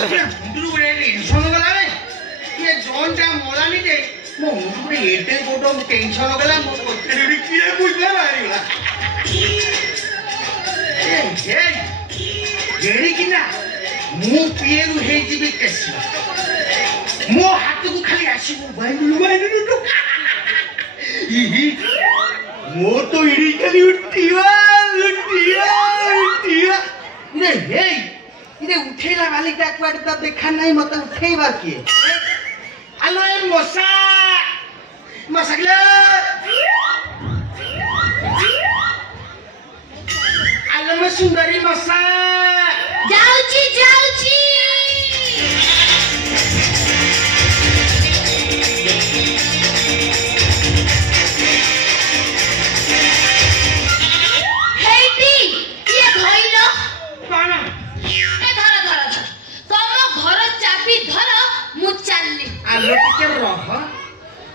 मुंडरू बड़े टेंशन गला रे ये जोनटा मोलानी दे मो मुंडरू एटे गोटो टेंशन गला मो कोतरे भी किए बुझला मारिला ए जेडी किना मु पिएरु हे जीबी केसी मो हाथ को खाली आसीबो बाइलु तो मो तो इडी खाली उठिया रे हे इने उठेला वाली का क्वाड त देखा नहीं मत उठेबा के हेलो ए मसा मसगले हेलो म सुंदरी मसा जाउची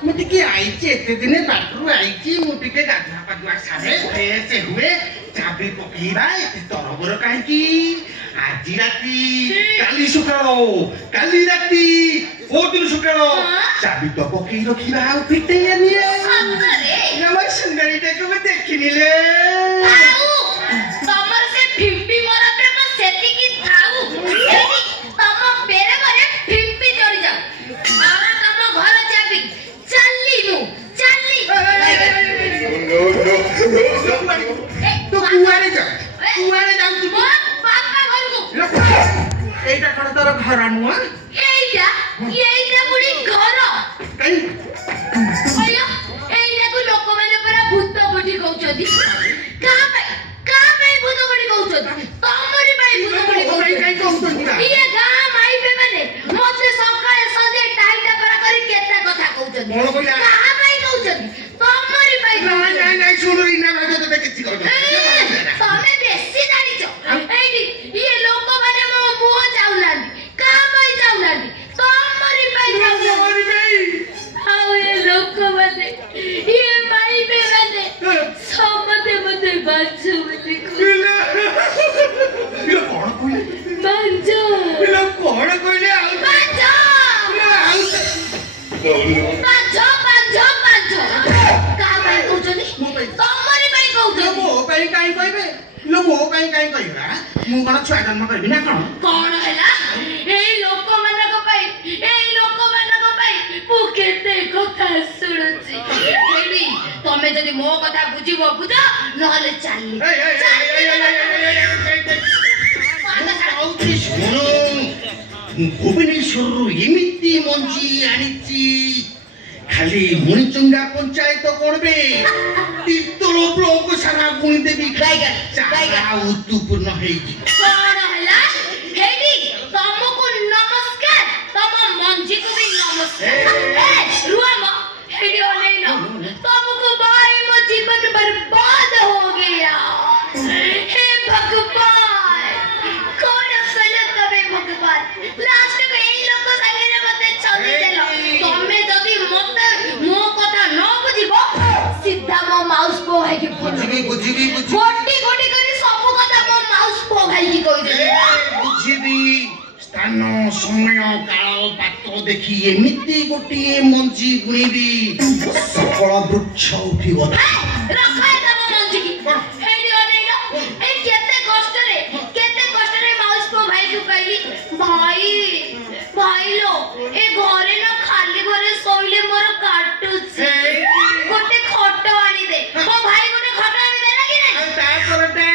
मुटिके आईची एते दिने बाटरू आईची मुटिके गाधा पागवा सारे फेसे हुए चाबी पकीबा एते तरबर काहे की आजी राती काली सुकालो काली राती ओ दिन सुकालो चाबी तो पकी रखिबा आ फिटे निए सुंदरे नमः सुंदरी देखो मैं देखिनिले आउ तमर से फिम्पी मोरा प्रेम सेती की थाउ एनी तम पेरे मरे फिम्पी जोड़ी जा आरा तम घर चाबी तो कुआरे जाऊ तू बापा घर को एटा कण तोर घर नुआ एइटा बुडी घर कई अयो एइटा को लोक माने परा भूत बडी कहउछदी का भाई भूत बडी कहउछदी तमरी भाई भूत बडी कहउछदी काई कहउछदी ये गां माई पे माने मते सकाळे संजे टाइटा परा करी केता कथा कहउछदी मोर कइला का भाई कहउछदी तमरी भाई नहीं सुनो इना भाई तो किछि कहउछदी तमे बेसी जानिछो एइटी ये लोक माने मो मुह जाउलानी का भाई जाउलानी तमरी भाई जाउलानी हाउ ये लोक माने ये माई पे माने समते मते बाजू मते इला कोन कोइले बाजू इला कोन कोइले आउ बाजू का भाई कहउछदी तमरी भाई कहउछदी मो काई कहबे लो मो काई कहबा मु कोन छुआ जन्म करबी ना कोन हैला एई लोक मानक पाई पु केते कथा सुनुची हेबी तमे जदी मो कथा बुझिबो बुझ नहले चाली भुवनेश्वर एमिति मंची आनिची खाली मुनिचंगा पंचायत करबे तीतल ब्लॉक सारा गुणी देवी गाइगा उत्तूर्ण हेगी कोन हैला हेडी तमको नमस्कार तम मंजी को भी नमस्कार ए रुआमा हेडी ओले न तमको भाई मो जीवन बर्बाद हो गया हे भगवान कौन कल तबे भगवान लास्ट को एई लोक संगे मते छवि देलो तमे जदी मते मो कथा न बुझिबो सीधा मो माउस को है कि बुझिबी गोटी गोटी करी सब कथा मो माउस को भाई की कहि दे बुझिबी स्थान समय काल पात्र देखि एमिति गोटी मंची गुणीबी सकल वृक्ष उठिबो रखाय तम मंजी की हेडी ओनेलो ए केते कष्ट रे माउस को भाई को कहली भाई लो ए घरे न खाली घरे सोइले मोर काटुची गोटे खट आनी दे मो भाई गोटे खट आनी दे ना कि नहीं ता करटे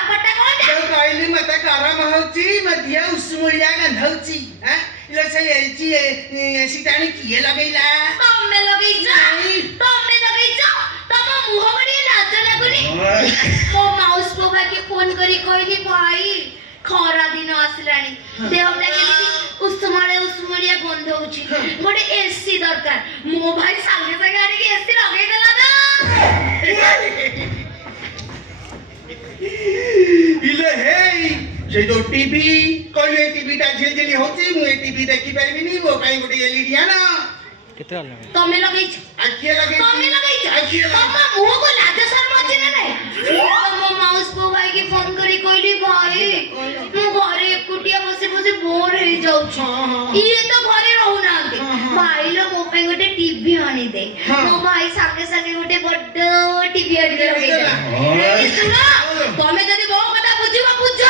आपटा कोन तो कहली मते गरम होची मधिया उसमुलिया गंधौची हां इले से एची सीतानी किए लगैला तमे लगैछ तम मुह बडी लाज लागुनी मो माउस को भाई के फोन करी कहली भाई खरा दिन आसलानी देहटा केली उसमलिया गंध होची गोटे एसी दरकार मो भाई संगे संगे आनी के एसी लगै देला ना इले हे जे जो टीवी कहले टीवीटा झिलझिली होची मु टीवी देखि परबिनी मो काई गोटे एलईडी आना केते आले तमे लगैछ आखिए लगे तमे लगैछ मम्मा मुह को लाज शर्म अछि ना नहीं मो माउस को भाई के फोन करी कहली भाई मु घरे एकुटिया बसे बसे बोर हे जाउछ ये तो घरे रहू नांते भाई लो मो पे गोटे टीवी आनी दे मो भाई संगे संगे गोटे बड़ टीवी आनी दे लगे दे सुनो तमे जदी गो कथा बुझिबो बुझ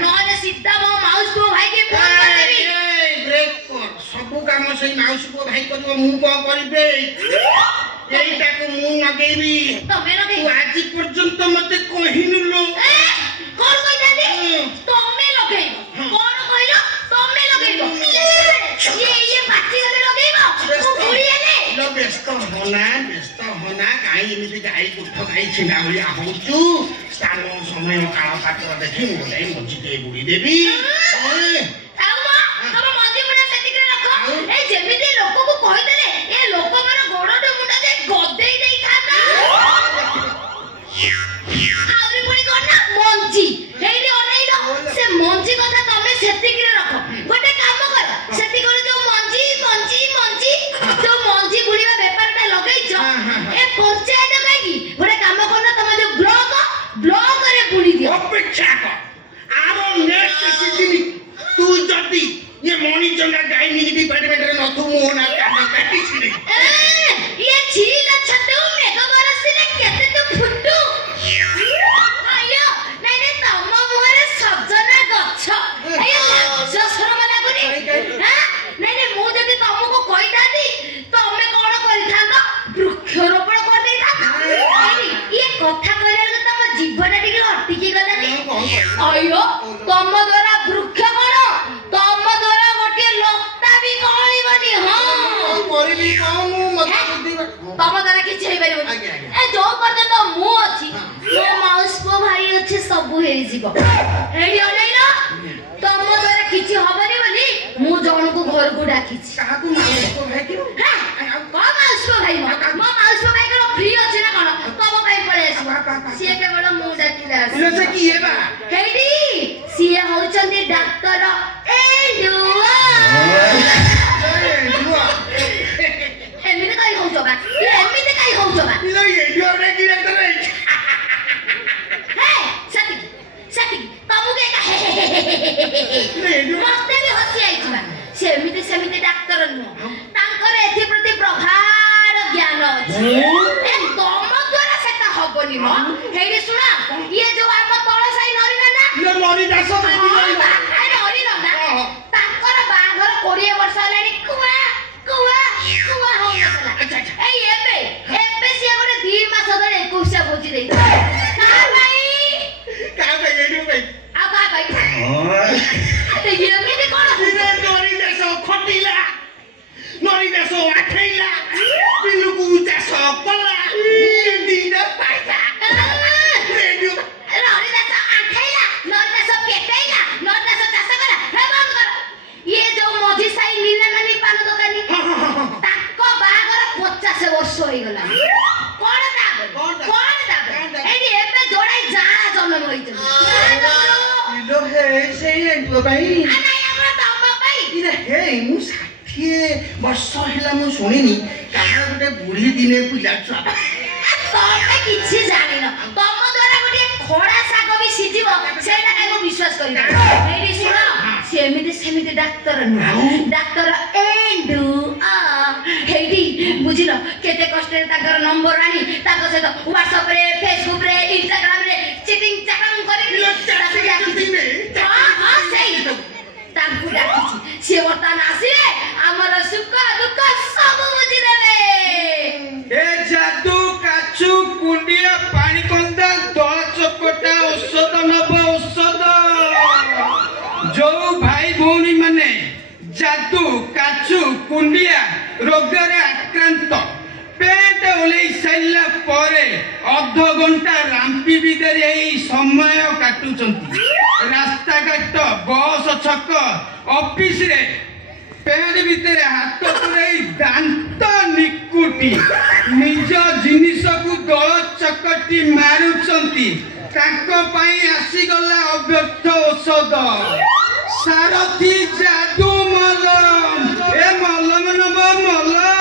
नहले सीधा मो माउस को भाई के फोन कर देबी ब्रेक कर सब काम सही माउस को भाई करबो मु को करबे एईटा को मु नगेबी तमे लगे आज पर्यंत मते कहिनु लो कोन कहि दादी तमे लगे कोन कहिलो तमे लगेबो ये बाती गले लगेबो तू घुड़ी आले लो व्यस्त होना काई एमिति गाई गुठ गाई छिंडा भलिया होचु स्थान समय काल पात्र देखि मु गई मजी के बुड़ी देबी आउमा तम मजी मुडा सेतिकरे रखो ए जेमिति लोक को कहि देले ए लोक मार गोडो मुडा दे गदेई देई थाता आउरी पुणी कोन ना मजी हेइले अनेइलो से मजी कथा तमे सेतिकरे रखो गोटे काम कर सेति कोन जो मजी जो मजी गुड़ीवा व्यापारटा लगैछ ए पंचायत काई गोटे काम करना तमे जो ब्लॉक रे बुड़ी दियो अपेक्षा कर आरो नेक्स्ट सीजन तू जदी ये मणि जंगा गाई नि डिपार्टमेंट रे नथु मो ना काने काटी छिले ये छील छतु मेघ बरसिले केते तो फुटू आयो नै नै तम मोरे सजना गछ आयो जसर मला गुनी हां नै नै मु जदी तमको कहि दादी तमे कोन करि थांगा वृक्षरोपण कर देई था ये कथा कहले तम जीवन टिके अटकी गलानी आयो तम द्वारा वृक्ष कोन तम द्वारा गोटे लता भी कहलिबनी हां करबी कोन मत बुद्धि तम द्वारा किछ हे परिबनी ए जो पर्यंत मु अछि मो माउस को भाई अछि सब हे जीव हेडी ओलेला तम द्वारा किछ हबनी बोली मु जण को घर को डाकी काहा को माउस को भाई की हां माउस को भाई मो माउस को भाई को फ्री अछि ना कोन तम भाई पळे आसी सिए केवल मु डाकिला इलो से की हे बा हेडी सिए होचंदी डॉक्टर एंडुआ एमिते काई होचो बा एमिते काई होचो बा इलो एंडुआ रे की डॉक्टर रे हे सती तमु के मस्ते भी हसी आइछ बा सेमिते डॉक्टर नु तांकर एथि प्रति प्रगाढ़ ज्ञान अछि ए तम द्वारा सेटा हबनी म हेडी सुना ये जो हम तळ साई नरी ना इलो नरी दास अरे हरि ना तांकर बाघर 20 वर्ष लानी कुआ हो नसला ए एबे से गोटे 2 मास धरे 21 भोजी देई का भाई एडु भाई आ भाई अरे ये में कोन इने नरी दास खटिला नरी दास आठैला बिलुकु दास पला दिना पाइसा रेडियो नरी दास आठैला नरी दास पेटैला नरी दास चाष करा हे बंद कर ये जो मझी साई लीला नानी पान दोकानी ताको बागर 50 वर्ष होई गला कोन दाब एडी एबे जोड़ाई जाळा जन्म होइछ इलो हे से एडु भाई आना हमरा तम भाई इने हे मु 60 वर्ष हेला मु सुनिनी काहा गोटे बुढ़ी दिने पिला छुआ तमे किछि जानि न तम द्वारा गोटे खड़ा साग भी सिजिब सेटा काको विश्वास करिबा एडी सुन सेमिते डाक्टर एंडु हेडी बुझिलो केते कष्ट ताकर नंबर आनी ताको से WhatsApp रे Facebook रे Instagram रे चैटिंग चाकम करी हां सही ताकू डाकिछि से वर्तमान आसीले हमर सुख दुख सब बुझि देबे ए जादू काचू कुंडिया पानी कंदा दल चपटा औषध नब औषध जो भाई भौणी माने जादू काचू कुंडिया रोग रे आक्रांत पेट ओले सैला परे अध घंटा रांपी बिदर एई समय काटुचंती रास्ता घाट बस छक ऑफिस रे पेड़ भीतर हाथ पुरे दांत निकुटी निज जिनिस को दल चकटी मारुचंती ताको पाई आसी गला अव्यर्थ औषध सारथी जादू मलम ए मलम नब मलम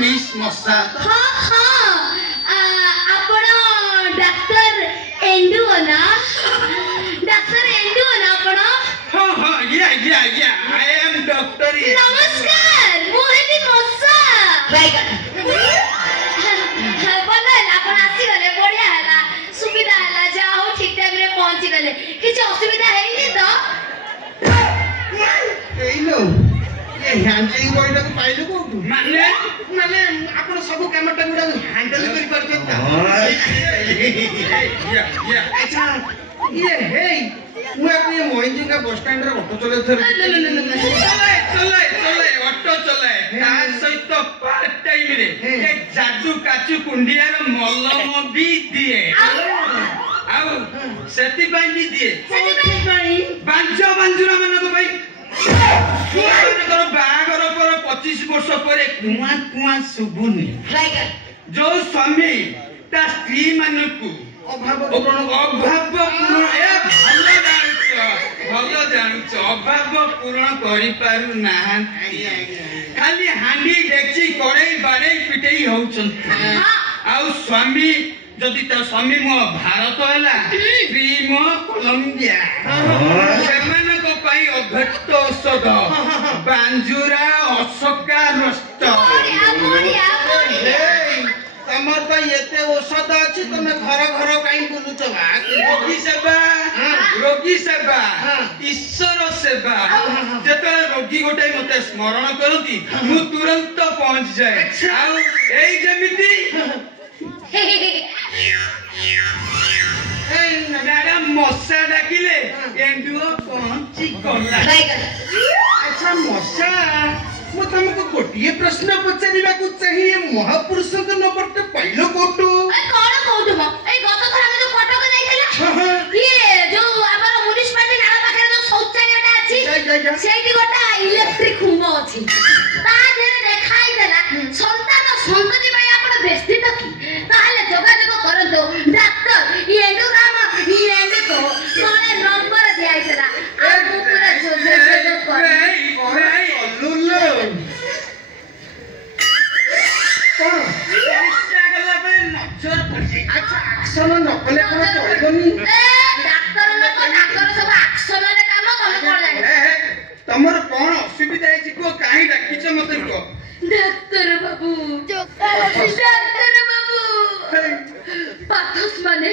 ମିସ୍ ମଶା। ହଁ ହଁ ଆପଣ ଡାକ୍ତର ଏଣ୍ଡୁଅ ନା? ଡାକ୍ତର ଏଣ୍ଡୁଅ ନା ଆପଣ? ହଁ ହଁ ଆଇ ଏମ୍ ଡକ୍ଟର। ନମସ୍କାର, ମୁଁ ହେବି ମଶା। ଭଲ ହେଲା ଆପଣ ଆସିଗଲେ, ବଢିଆ ହେଲା, ସୁବିଧା ହେଲା, ଯାହା ହଉ ଠିକ ଟାଇମରେ ପହଞ୍ଚି ଗଲେ। କିଛି ଅସୁବିଧା ହେଇନି ତ? ଏଇଲୋ ଏ ହ୍ୟାଣ୍ଡଲିଂ ବୟଟାକୁ ପାଇଲୁ କୋଉଠୁ? ମାନେ ଆପଣ ସବୁ କାମଟା ଗୁଡା ହ୍ୟାଣ୍ଡେଲ କରିପାରୁଛନ୍ତି। ଆଚ୍ଛା ଇଏ ହେଇ ମୁଁ ଏବେ ମହିଞ୍ଜିଙ୍କା ବସ୍ ଷ୍ଟାଣ୍ଡରେ ଅଟୋ ଚଲାଉଥିଲି। ଚଲାଏ ଅଟୋ ଚଲାଏ, ତା ସହିତ ପାର୍ଟ ଟାଇମରେ ଏ ଯାଦୁ କାଚୁ କୁଣ୍ଡିଆର ମଲମ ବି ଦିଏ। ଆଉ ସେଥିପାଇଁ ବି ଦିଏ ବାଞ୍ଜୁରା ମାନଙ୍କ ପାଇଁ। ବାହାଘର ପରେ 25 ବର୍ଷ ପରେ କୁଆଁ କୁଆଁ ଶୁଭୁନି। ଯୋଉ ସ୍ୱାମୀ ତା ସ୍ତ୍ରୀ ମାନଙ୍କୁ ଅଭାବ ପୂରଣ ଭଲ ଜାଣୁଛ ଅଭାବ ପୂରଣ କରିପାରୁ ନାହାନ୍ତି। ଖାଲି ହାଣ୍ଡି ଡେକ୍ଚି କଡ଼େଇ ବାଡ଼େଇ ପିଟେଇ ହଉଛନ୍ତି। ଆଉ ସ୍ୱାମୀ ଯଦି ତା ସ୍ୱାମୀ ମୋ ଭାରତ ହେଲା, ସ୍ତ୍ରୀ ମୋ କଲମ୍ବିଆ, ସେମାନଙ୍କ ପାଇଁ ଅଭ୍ୟକ୍ତ ଔଷଧ ବାଞ୍ଜୁରା ଅଶୋକା ରଷ୍ଟ। ତମର ତ ଏତେ ଔଷଧ ଅଛି, ତମେ ଘର ଘର କାହିଁ ବୁଲୁଛ? ରୋଗୀ ସେବା ଈଶ୍ୱର ସେବା। ଯେତେବେଳେ ରୋଗୀ ଗୋଟେ ମତେ ସ୍ମରଣ କରନ୍ତି ମୁଁ ତୁରନ୍ତ ପହଞ୍ଚି ଯାଏ। ଆଉ ଏଇ ଯେମିତି ମ୍ୟାଡାମ ମଶା ଡାକିଲେ ଏଣ୍ଡୁଅ ପହଞ୍ଚି ଗଲା। ଆଚ୍ଛା ମଶା, ମୁଁ ତମକୁ ଗୋଟିଏ ପ୍ରଶ୍ନ ପଚାରିବାକୁ ଚାହେଁ, ମହାପୁରୁଷଙ୍କ ନମ୍ବରଟା ପାଇଲ କୋଉଠୁ? କଣ କହୁଛୁ ମ? ଏଇ ଗତ ଥର ଆମେ ଯୋଉ କଟକ ଯାଇଥିଲା, ଇଏ ଯୋଉ ଆମର ମ୍ୟୁନିସିପାଲିଟି ନାଳ ପାଖରେ ଯୋଉ ଶୌଚାଳୟଟା ଅଛି, ସେଇଠି ଗୋଟେ ଇଲେକ୍ଟ୍ରିକ ଖୁମ୍ବ ଅଛି। ତା ଦେହରେ ଲେଖା ହେଇଥିଲା ସନ୍ତାନ ସନ୍ତତି ପାଇଁ ଆପଣ ବ୍ୟସ୍ତିତ କି? ତାହେଲେ ଯୋଗାଯୋଗ କରନ୍ତୁ ଡାକ୍ତର ଏଣ୍ଡୁରାମ ଏଣ୍ଡୁକୋ। ତଳେ ନମ୍ବର ଦିଆ ହେଇଥିଲା। ଆଉ ମୁଁ ପୁରା ଯୋଗାଯୋଗ କରିବି। ତମର କଣ ଅସୁବିଧା ହେଇଛି କୁହ? କାହିଁ ଡାକିଛ ମତେ କୁହ? ଡାକ୍ତର ବାବୁ, ପାଥସ ମାନେ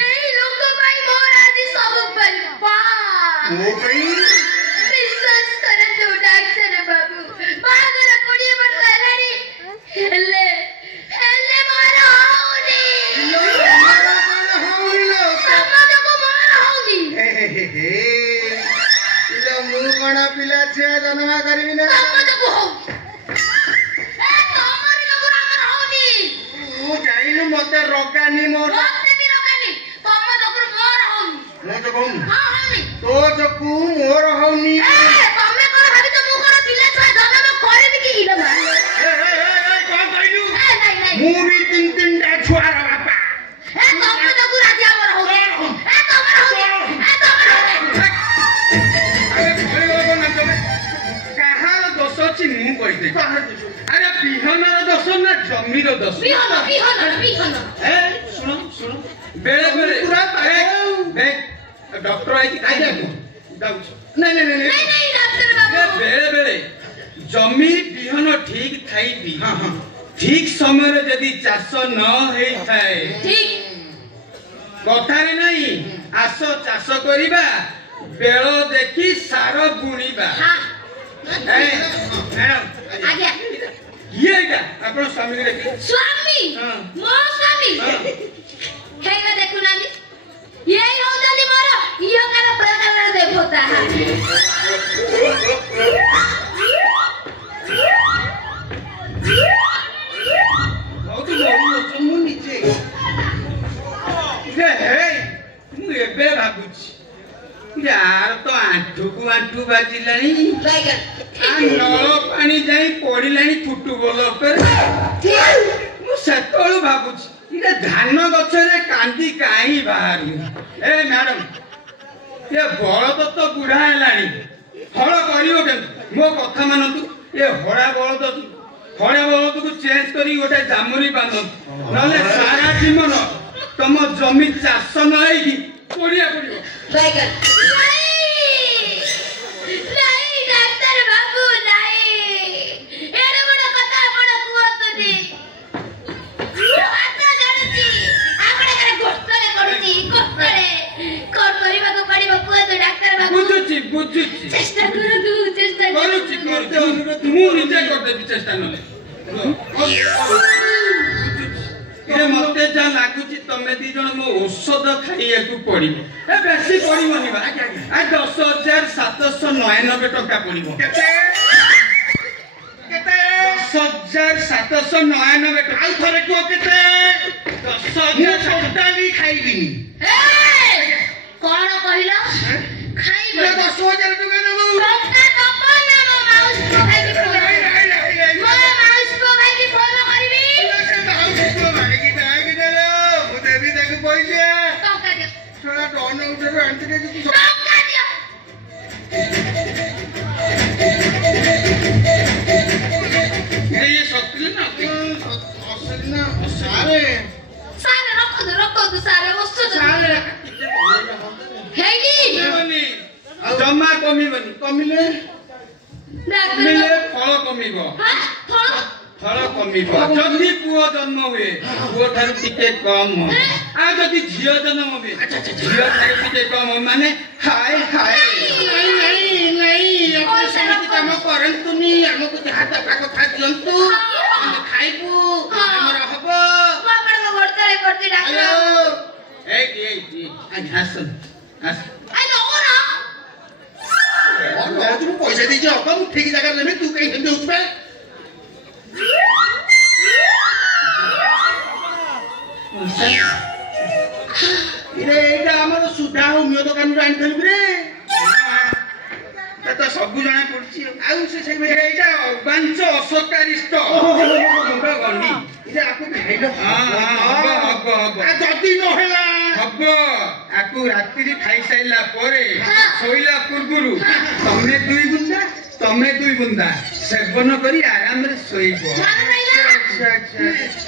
ଏଇ ଲୋକ ପାଇଁ ମୋର ଆଜି ସବୁ ବରବାଦ। ବିଶ୍ୱାସ କରନ୍ତୁ ଡାକ୍ତର ବାବୁ, ବାହାଘର 20 ବର୍ଷ ହେଲାଣି, ହେଲେ ମୋର ହଉନି। ସମାଜକୁ ମୋର ହଉନି। ମୁଁ କଣ ପିଲା ଛୁଆ ଜନ୍ମ କରିବି ନା? ସମାଜକୁ ହଉ। ତମରି ଯୋଗୁଁ ଆମର ହଉନି। ମୁଁ ଜାଣିନୁ ମତେ ରୋଗାନି ମୋର। ମତେ ବି ରୋଗାନି। ତମ ଯୋଗୁଁ ମୋର ହଉନି। ମୋ ଯୋଗୁଁ ହଉନି? ହଁ ହଉନି। ତୋ ଯୋଗୁଁ ମୋର ହଉନି? ତମେ କଣ ଭାବିଛ ମୁଁ କଣ ପିଲା ଛୁଆ ଜନ୍ମ କରିବି କି? କଣ କହିଲୁ? ନାଇଁ ମୁଁ ବି 3-3ଟା ଛୁଆର ବାପା। ତମ ଯୋଗୁଁ ଆଜି ଆମର ହଉନି। ତମର ହଉନି। କାହାର ଦୋଷ ଅଛି ମୁଁ କହିଦେବି। ଆରେ ବିହନର ଦୋଷ ନା ଜମିର ଦୋଷ? ବିହନ। ଶୁଣ ବେଳେ ବେଳେ ଡକ୍ଟର ଆଇକି ଖାଇଯାକୁ ଯାଉଛ। ନାଇଁ ଡାକ୍ତର ବାବୁ, ବେଳେ ବେଳେ ଜମି ବିହନ ଠିକ ଥାଇବି ଠିକ ସମୟରେ ଯଦି ଚାଷ ନ ହେଇଥାଏ, କଥାରେ ନାହିଁ ଆସ ଚାଷ କରିବା, ବେଳ ଦେଖି ସାର ବୁଣିବା। ଇଏ ଏଇଟା ଆପଣ ସ୍ୱାମୀକୁ ଦେଖି ସ୍ୱାମୀ ମୋ ସ୍ୱାମୀ ହେଇଗା ଦେଖୁନାହାନ୍ତି, ଏଇ ହଉଛନ୍ତି ମୋର ଇୟକାର ପ୍ରକାରର ଦେବତା। ମୁଁ ନିଜେ ମୁଁ ଏବେ ଭାବୁଛି यार तो आंठू को आंठू बाजिलानी नल पानी जाई पड़िलानी फुटबॉल पर मु सेतळु भाबुछ इने धान गछरे कांदी काई बाहरी। ए मैडम ये बळद तो बुढ़ा हेलानी हळ करियो के मो कथा मानतु ये हळा बळद खड़े बहुत को चेंज करी गोटे जामुरी बांध नले सारा जीवन तुम जमी चाष नहीं पड़िया पड़ो बैगन नहीं डाक्टर बाबू नहीं एड़े बड़ कथा बड़ कुहतुनी हाथ जड़ुची आपणे करे गोटले पडुची गोटले कोन परिबा को पड़िबो कुहतु डाक्टर बाबू बुझुची चेष्टा करूची मु निजे कर देबी चेष्टा नले ये मते जा लागुची तमे दी जण मो औषध खाइया को पड़िबो ए बेसी पड़िबोनी बा आ 10799 टका पड़िबो केते 10799 टका ଆଉ ଥରେ କୁହ କେତେ 10,000 ଟୋଟାଲି ଖାଇବିନି कौन कहिला खाइबो 10,000 ଟଙ୍କା ଦେବୁ टका दबो ना मो माउस को खाइ की फोन मो माउस को खाइ की फोन करबी पैसा टका दियो थोड़ा डॉन उठे आंटी के टका दियो ये सत्य ना असल ना सारे सारे रखो दो सारे वस्तु सारे हेडी कमिबनी जमा कमिबनी कमिले डाक्टर फल कमिबो हां फल फल कमिबो जदी पुओ जन्म हुए पुओ थारु टिके कम आ जदी झियो जन्म हुए झियो थारु टिके कम माने हाय हाय नहीं काम करंतुनी हमको हाथ पाक खा दियंतु खाइबु हमरा हबो मापड़ को गोड़तले पड़ती डाक्टर ए हसन हस आई ओरा और तुम पैसा दीजिए अब हम ठीक जगह लेमे तू कहीं हिंदे उठबे इरे एटा हमर सुधा होमियो दुकान रो आनी रे तो सब जाना पड़ची आउ से एटा बांच असकारिष्ट मुंडा गंडी इरे आपको खाइलो हब आ जदी न होला हब आकु रात्रि खाई साइला परे सोइला पूर्वरु तमे दुई बुंदा सेवन करी आराम रे सोइबो मन रहिला अच्छा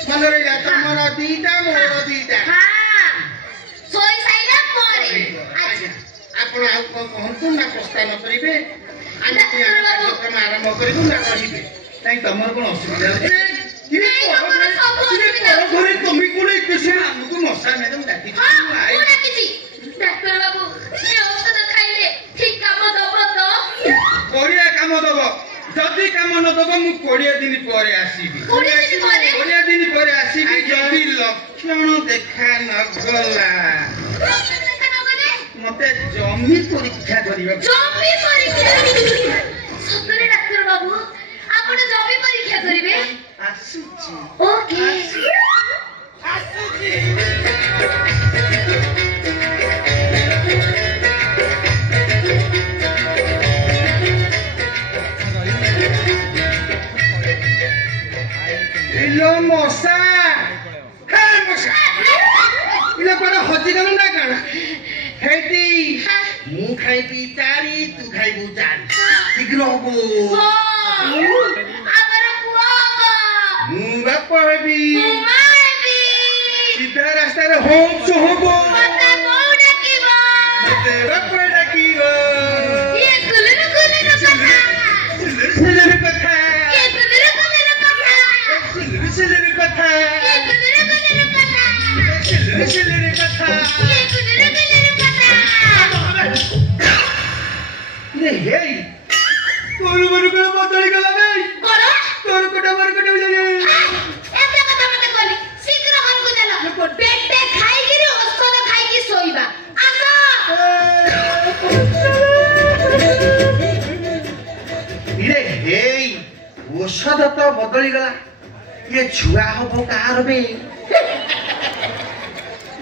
मन रे तमर दीटा मोर दीटा हां सोई साइला परे अच्छा आपण आउ को कहंतु ना प्रस्थान करिवे आनी कार्यक्रम आरंभ करिबु ना रहिबे ताई तमर कोन असुविधा घरे तुम कोन इतसे हमको मसा मैडम डाकी कोना किछि डाक्टर बाबू ये औषध खाइले ठीक काम दबो तो कोरिया काम दबो जदी काम न दबो मु 20 दिन परे आसीबी 20 दिन परे आसीबी जदी लक्षण देखा न गला मते जमी परीक्षा करिबा जमी परीक्षा सतरे डाक्टर बाबू आपण जमी परीक्षा करिवे आसुची ओके आसुची इलो मोसा हे मोसा इला पर हजी गन ना काना हेटी मु खाइबी चारी तू खाइबू चारी शीघ्र हबो हमर पुआ मु बापबी मारबी सीधा रास्ता रे होम सो हबो मता कोड किबो मते बाप डाकिबो ये गुलर कथा सिलर कथा ये गुलर कथा सिलर कथा ये गुलर कथा सिलर कथा ये गुलर कथा रे हे कोन को बदल गला नहीं करो तोर कोटा बर कोटा एते कथा मते कोली शीघ्र घर को चलो पेटे खाई गिरी औषध खाई की सोईबा इरे हे औषध तो बदल गला ये छुआ हबो कार बे